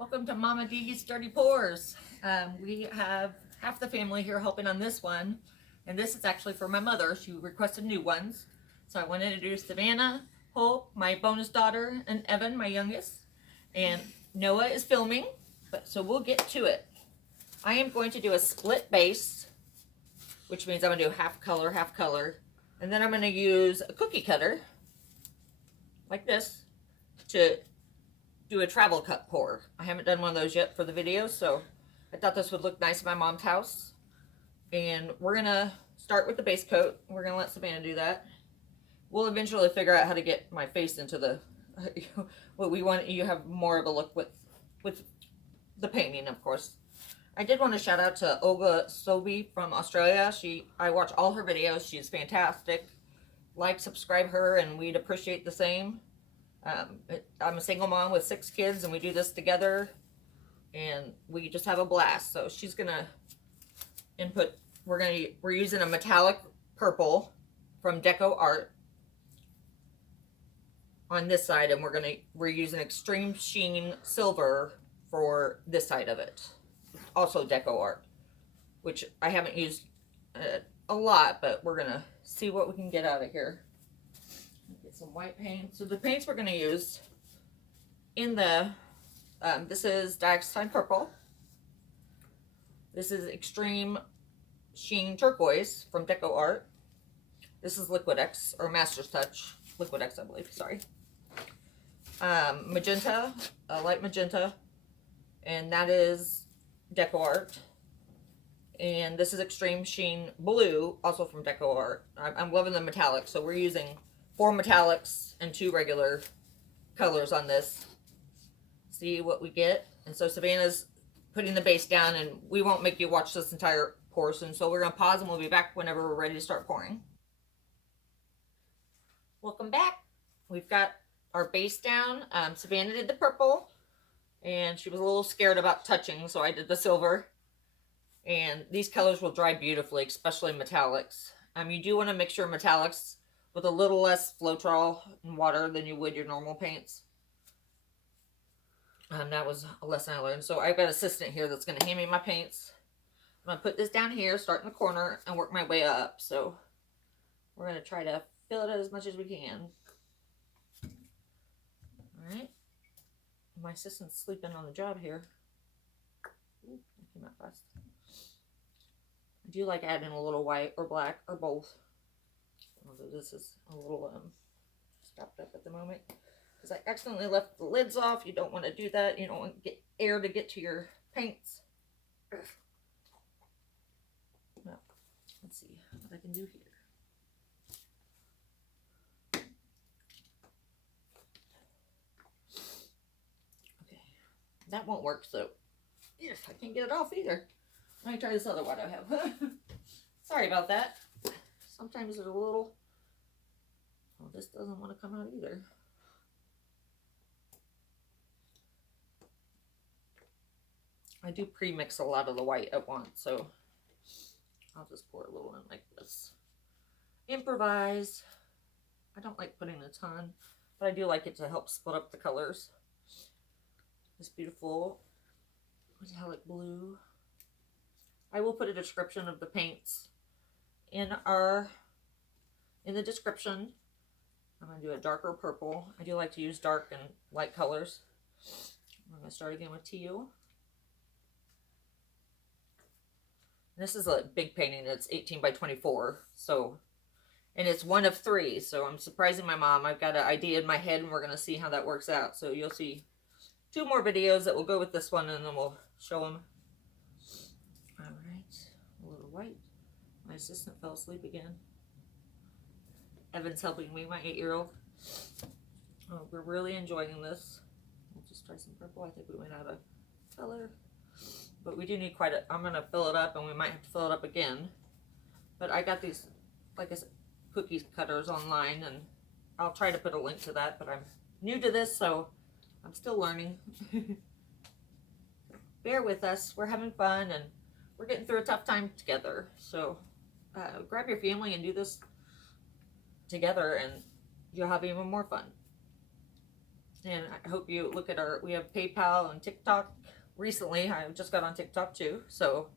Welcome to Mama D's Dirty Pours. We have half the family here helping on this one, and this is actually for my mother. She requested new ones. So I want to introduce Savannah, Hope, my bonus daughter, and Evan, my youngest. And Noah is filming, so we'll get to it. I am going to do a split base, which means I'm going to do half color, and then I'm going to use a cookie cutter, like this, to do a travel cut pour. I haven't done one of those yet for the video, so I thought this would look nice in my mom's house. And we're gonna start with the base coat. We're gonna let Savannah do that. We'll eventually figure out how to get my face into the what we want. You have more of a look with the painting, of course. I did want to shout out to Olga Sobi from Australia. I watch all her videos. She's fantastic. Like, subscribe her, and we'd appreciate the same. I'm a single mom with 6 kids, and we do this together, and we just have a blast. So she's gonna input. We're using a metallic purple from Deco Art on this side, and we're using extreme sheen silver for this side of it. Also Deco Art, which I haven't used a lot, but we're gonna see what we can get out of here. Get some white paint. So the paints we're going to use in the, this is Dioxide Purple. This is Extreme Sheen Turquoise from Deco Art. This is Liquid X, or Master's Touch. Liquid X, I believe, sorry. Magenta, light magenta. And that is Deco Art. And this is Extreme Sheen Blue, also from Deco Art. I'm loving the metallic, so we're using 4 metallics and 2 regular colors on this. See what we get. And so Savannah's putting the base down, and we won't make you watch this entire portion, so we're going to pause and we'll be back whenever we're ready to start pouring. Welcome back. We've got our base down. Savannah did the purple, and she was a little scared about touching, so I did the silver. And these colors will dry beautifully, especially metallics. You do want to mix your metallics with a little less Floetrol and water than you would your normal paints. That was a lesson I learned. So I've got an assistant here that's going to hand me my paints. I'm going to put this down here, start in the corner, and work my way up. So we're going to try to fill it as much as we can. Alright. My assistant's sleeping on the job here. Ooh, that came out fast. I do like adding a little white or black or both. Although this is a little stopped up at the moment because I accidentally left the lids off. You don't want to do that. You don't want to get air to get to your paints. Well, let's see what I can do here. Okay, that won't work, so yes, I can't get it off either. Let me try this other one I have. Sorry about that. Sometimes there's a little... Oh, this doesn't want to come out either. I do pre-mix a lot of the white at once, so I'll just pour a little in like this. Improvise. I don't like putting a ton, but I do like it to help split up the colors. This beautiful metallic blue. I will put a description of the paints in the description. I'm going to do a darker purple. I do like to use dark and light colors. I'm going to start again with teal. This is a big painting. It's 18 by 24. So, and it's 1 of 3. So I'm surprising my mom. I've got an idea in my head, and we're going to see how that works out. So you'll see 2 more videos that will go with this one, and then we'll show them. All right. A little white. My assistant fell asleep again. Evan's helping me, my 8-year-old. Oh, we're really enjoying this. We'll just try some purple. I think we went out of color. But we do need quite a... I'm going to fill it up, and we might have to fill it up again. But I got these, like I said, cookie cutters online, and I'll try to put a link to that. But I'm new to this, so I'm still learning. Bear with us. We're having fun, and we're getting through a tough time together. So grab your family and do this together, and you'll have even more fun. And I hope you look at we have PayPal and TikTok. Recently, I just got on TikTok too, so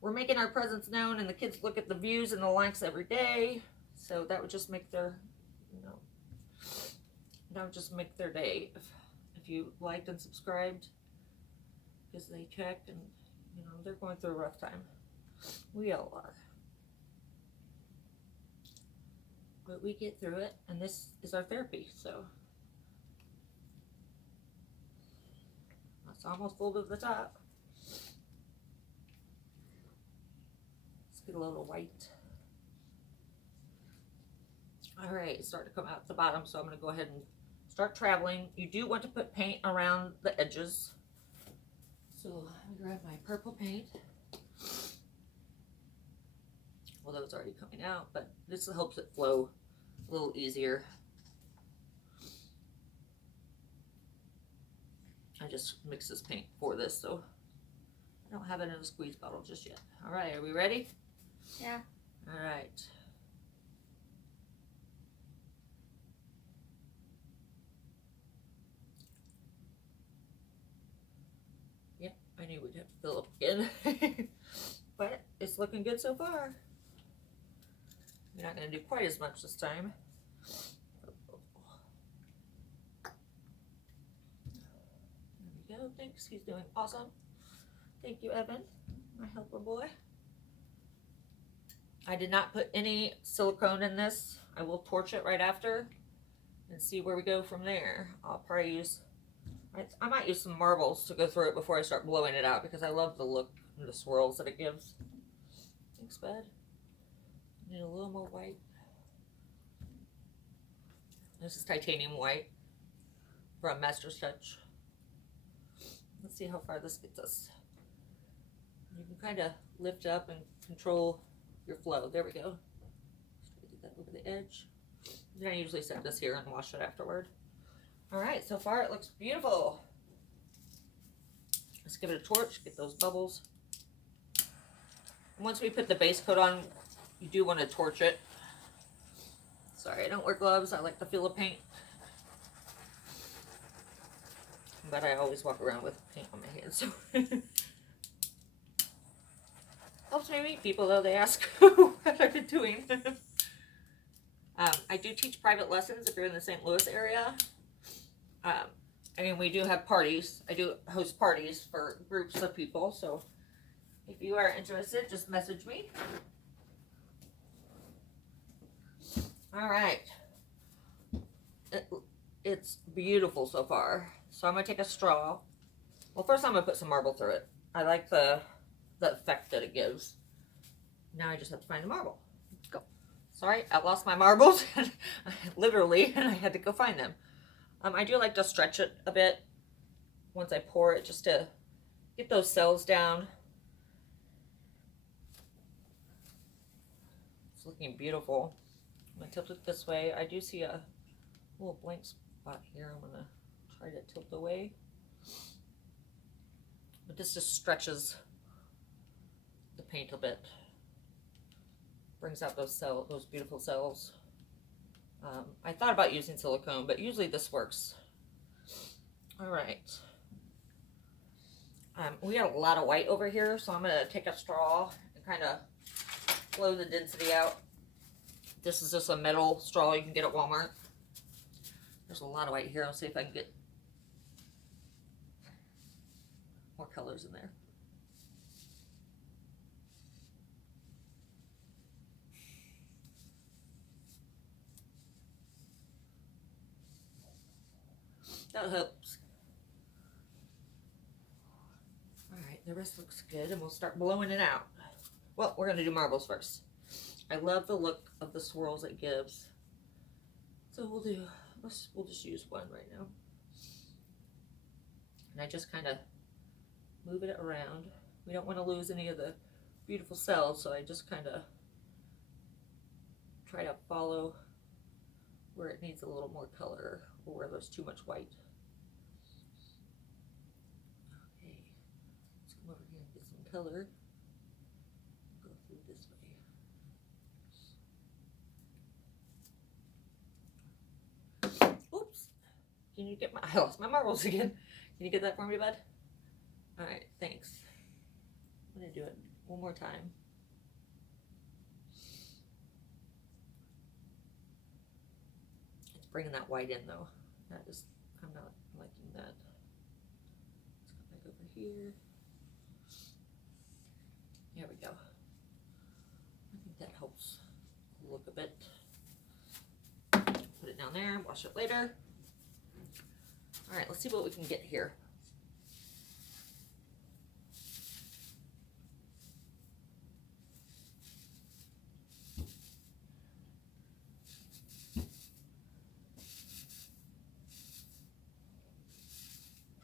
we're making our presence known, and the kids look at the views and the likes every day. So that would just make their, that would just make their day if you liked and subscribed, because they checked, and they're going through a rough time. We all are, but we get through it, and this is our therapy. So that's almost full to the top. Let's get a little white. All right, it's starting to come out at the bottom, so I'm going to go ahead and start traveling. You do want to put paint around the edges. So let me grab my purple paint. Although it's already coming out, but this helps it flow a little easier. I just mixed this paint for this, so I don't have it in a squeeze bottle just yet. All right, are we ready? Yeah. All right. Yep, I knew we'd have to fill up again. But it's looking good so far. We're not going to do quite as much this time. There we go. Thanks. He's doing awesome. Thank you, Evan, my helper boy. I did not put any silicone in this. I will torch it right after and see where we go from there. I'll probably use, I might use some marbles to go through it before I start blowing it out, because I love the look and the swirls that it gives. Thanks, bud. Need a little more white. This is titanium white from Master's Touch. Let's see how far this gets us. You can kind of lift up and control your flow. There we go. Get that over the edge. Then I usually set this here and wash it afterward. All right, so far it looks beautiful. Let's give it a torch, get those bubbles. And once we put the base coat on, you do want to torch it. Sorry, I don't wear gloves. I like to feel the paint. But I always walk around with paint on my hands. So helps me meet people, though. They ask what I've been doing. I do teach private lessons if you're in the St. Louis area. I mean, we do have parties. I do host parties for groups of people. So if you are interested, just message me. All right. It's beautiful so far. So I'm going to take a straw. Well, first I'm going to put some marble through it. I like the effect that it gives. Now I just have to find the marble. Let's go. Sorry, I lost my marbles. Literally, and I had to go find them. I do like to stretch it a bit once I pour it, just to get those cells down. It's looking beautiful. I'm going to tilt it this way. I do see a little blank spot here. I'm going to try to tilt away. But this just stretches the paint a bit. Brings out those beautiful cells. I thought about using silicone, but usually this works. All right. We got a lot of white over here, so I'm going to take a straw and kind of blow the density out. This is just a metal straw you can get at Walmart. There's a lot of white here. I'll see if I can get more colors in there. That helps. All right, the rest looks good, and we'll start blowing it out. Well, we're going to do marbles first. I love the look of the swirls it gives. So we'll just use one right now. And I just kind of move it around. We don't want to lose any of the beautiful cells, so I just kind of try to follow where it needs a little more color or where there's too much white. Okay, let's come over here and get some color. Go through this way. Oops. can you get my, I lost my marbles again. Can you get that for me, bud? All right, thanks. I'm gonna do it one more time. It's bringing that white in though. That is, I'm not liking that. Let's go back over here. There we go. I think that helps look a bit. Put it down there, wash it later. All right, let's see what we can get here.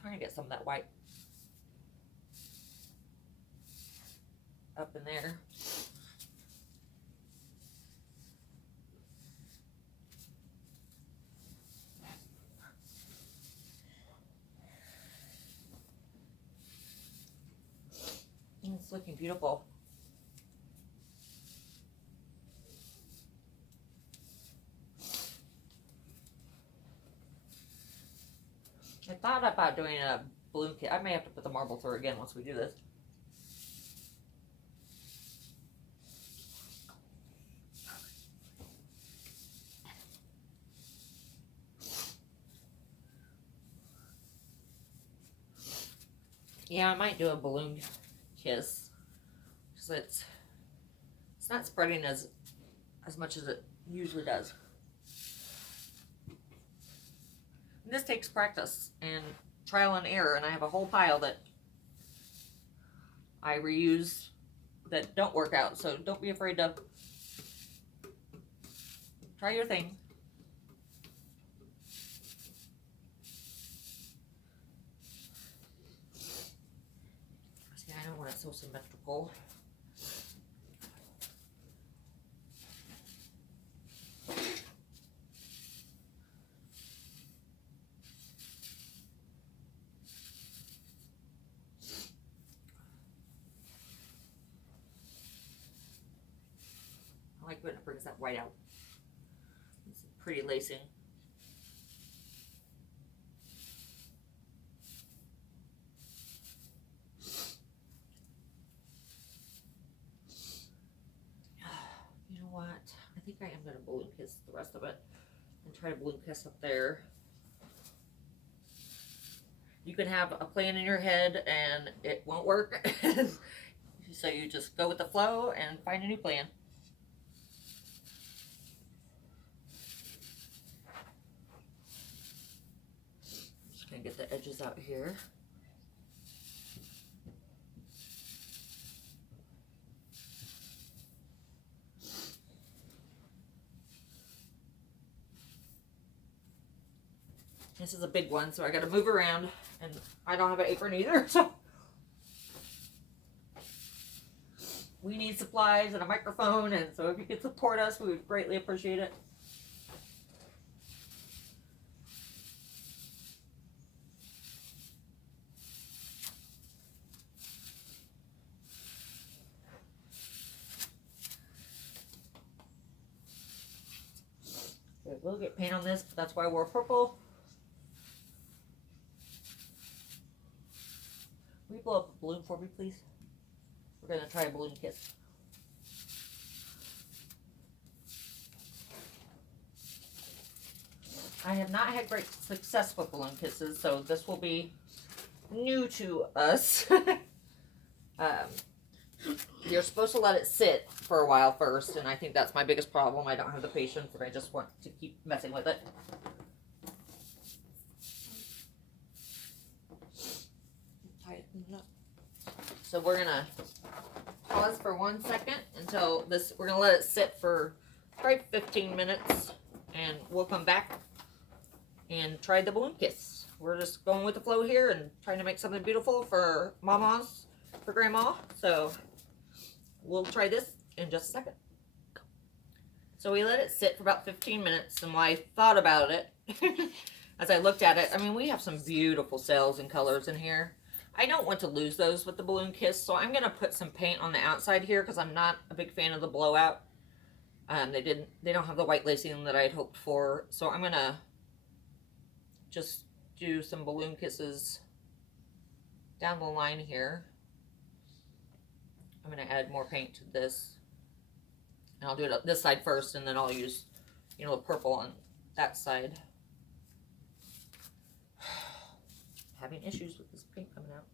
Trying to get some of that white up in there. And it's looking beautiful. I thought about doing a balloon kit. I may have to put the marble through again once we do this. Yeah, I might do a balloon kiss. So it's not spreading as much as it usually does. And this takes practice and trial and error, and I have a whole pile that I reuse that don't work out, so don't be afraid to try your thing. See, I don't want it so symmetrical. I like when it brings that white out. It's pretty lacing. You know what? I think I am going to balloon kiss the rest of it and try to balloon kiss up there. You can have a plan in your head and it won't work. So you just go with the flow and find a new plan. Just gonna get the edges out here. This is a big one, so I gotta move around, and I don't have an apron either, so we need supplies and a microphone, and so if you could support us, we would greatly appreciate it. We'll get paint on this, but that's why I wore purple. Will you blow up a balloon for me, please? We're gonna try a balloon kiss. I have not had great success with balloon kisses, so this will be new to us. You're supposed to let it sit for a while first, and I think that's my biggest problem. I don't have the patience, and I just want to keep messing with it. So we're gonna pause for 1 second until this, we're gonna let it sit for probably 15 minutes, and we'll come back and try the balloon kiss. We're just going with the flow here and trying to make something beautiful for mamas, for grandma. So we'll try this in just a second. So we let it sit for about 15 minutes, and while I thought about it, as I looked at it, I mean, we have some beautiful cells and colors in here. I don't want to lose those with the balloon kiss, so I'm going to put some paint on the outside here because I'm not a big fan of the blowout. They don't have the white lacing that I had hoped for, so I'm going to just do some balloon kisses down the line here. I'm going to add more paint to this. And I'll do it up this side first, and then I'll use, you know, the purple on that side. Having issues with this paint coming out.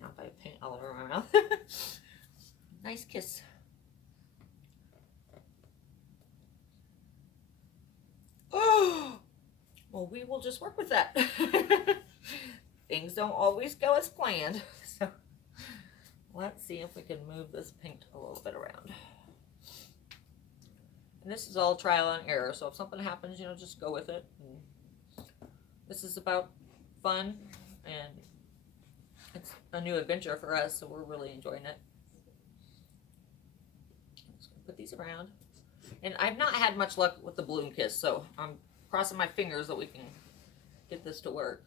Now if I have paint all over my mouth. Nice kiss. Oh, well, we will just work with that. Things don't always go as planned. So let's see if we can move this paint a little bit around. And this is all trial and error, so if something happens, you know, just go with it. And this is about fun, and it's a new adventure for us, so we're really enjoying it. I'm just gonna put these around. And I've not had much luck with the balloon kiss, so I'm crossing my fingers that we can get this to work.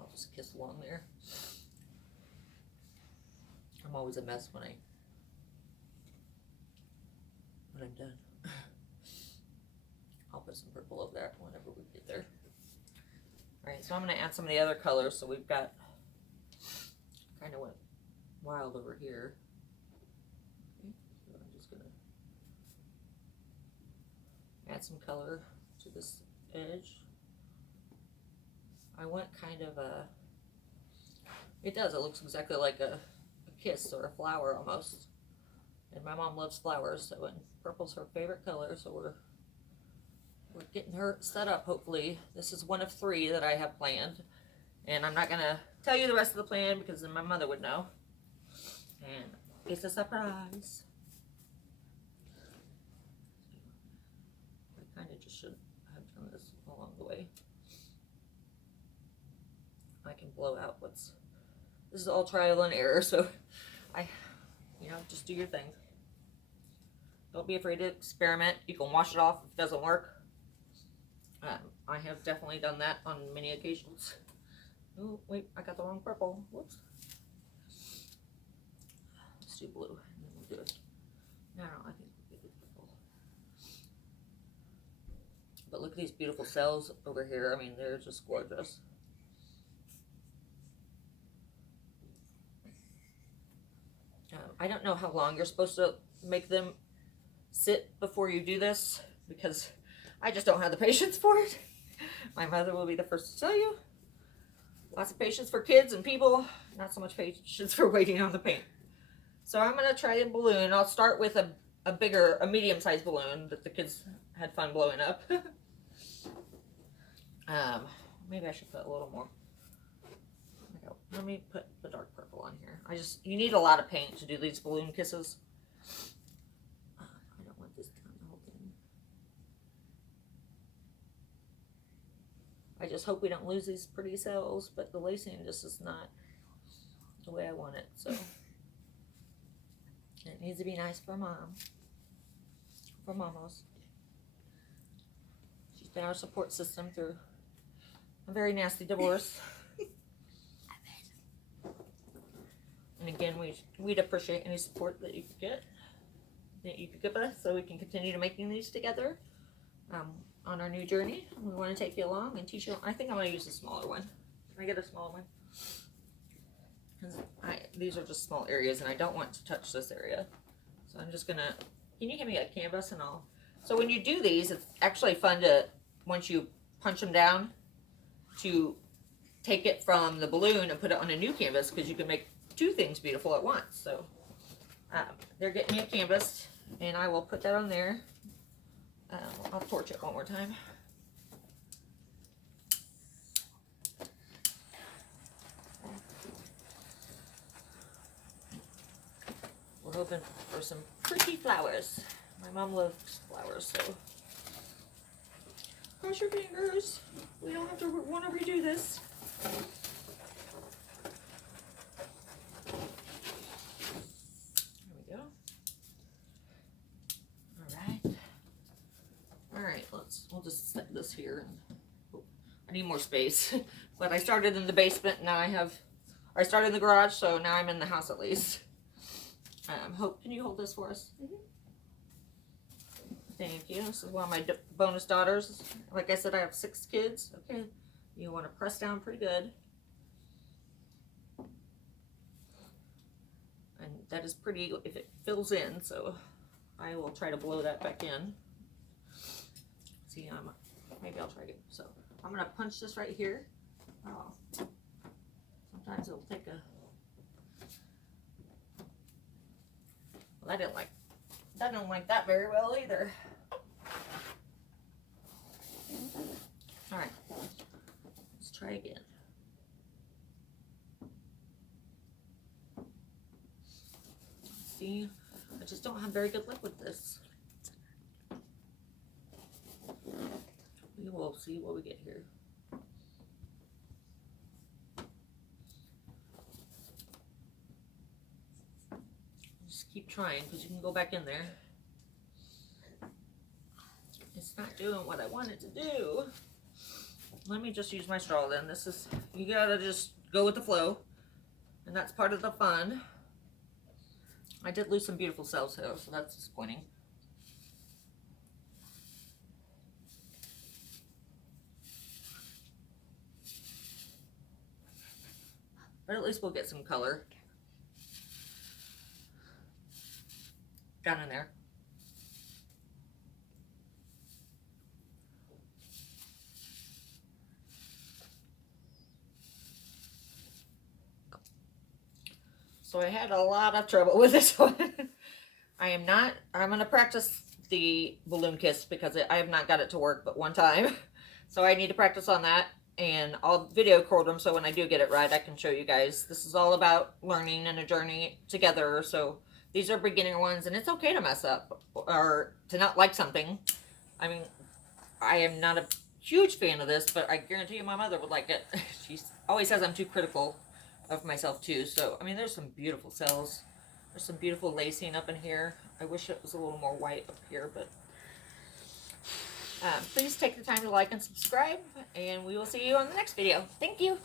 I'll just kiss along there. I'm always a mess when I'm done. I'll put some purple over there whenever we get there. Alright, so I'm going to add some of the other colors. So we've got, kind of went wild over here. Okay, so I'm just going to add some color to this edge. I went kind of a, it looks exactly like a kiss or a flower almost. And my mom loves flowers, so, and purple's her favorite color, so we're getting her set up, hopefully. This is one of 3 that I have planned. And I'm not going to tell you the rest of the plan because then my mother would know. And it's a surprise. I kind of just should have done this along the way. I can blow out what's... This is all trial and error, so just do your thing. Don't be afraid to experiment. You can wash it off if it doesn't work. I have definitely done that on many occasions. Oh, wait, I got the wrong purple. Whoops. Let's do blue, and then we'll do it. No, I think we'll do purple. But look at these beautiful cells over here. I mean, they're just gorgeous. I don't know how long you're supposed to make them sit before you do this, because I just don't have the patience for it. My mother will be the first to tell you. Lots of patience for kids and people, not so much patience for waiting on the paint. So I'm going to try a balloon. I'll start with a medium-sized balloon that the kids had fun blowing up. Maybe I should put a little more. Let me put the dark purple on here. You need a lot of paint to do these balloon kisses. I don't want this done the whole thing. I just hope we don't lose these pretty cells, but the lacing just is not the way I want it, so. It needs to be nice for Mom. For Mamos. She's been our support system through a very nasty divorce. And again, we'd appreciate any support that you could get, that you could give us, so we can continue to making these together on our new journey. We want to take you along and teach you. I think I'm going to use a smaller one. Can I get a smaller one? Because these are just small areas, and I don't want to touch this area. So I'm just going to, can you give me a canvas and all? So when you do these, it's actually fun to, once you punch them down, to take it from the balloon and put it on a new canvas, because you can make 2 things beautiful at once. So they're getting me a canvas, and I will put that on there. I'll torch it one more time. We're hoping for some pretty flowers. My mom loves flowers, so cross your fingers. We don't have to want to redo this. We'll just set this here. I need more space. But I started in the basement, and now I started in the garage, so now I'm in the house at least. Hope, can you hold this for us? Mm-hmm. Thank you. This is one of my bonus daughters. Like I said, I have 6 kids. Okay, you want to press down pretty good. And that is pretty if it fills in, so I will try to blow that back in. See, maybe I'll try it. So I'm going to punch this right here. Oh, sometimes it'll take a... Well, I don't like that very well either. All right, let's try again. See, I just don't have very good luck with this. We will see what we get here. Just keep trying because you can go back in there. It's not doing what I want it to do. Let me just use my straw then. This is, you gotta just go with the flow. And that's part of the fun. I did lose some beautiful cells though, so that's disappointing. But at least we'll get some color down in there. So I had a lot of trouble with this one. I'm going to practice the balloon kiss because I have not got it to work but one time. So I need to practice on that, and I'll video record them so when I do get it right I can show you guys. This is all about learning and a journey together. So these are beginner ones, and it's okay to mess up or to not like something. I mean, I am not a huge fan of this, but I guarantee you my mother would like it. She always says I'm too critical of myself too. So I mean, there's some beautiful cells. There's some beautiful lacing up in here. I wish it was a little more white up here, but please take the time to like and subscribe, and we will see you on the next video. Thank you.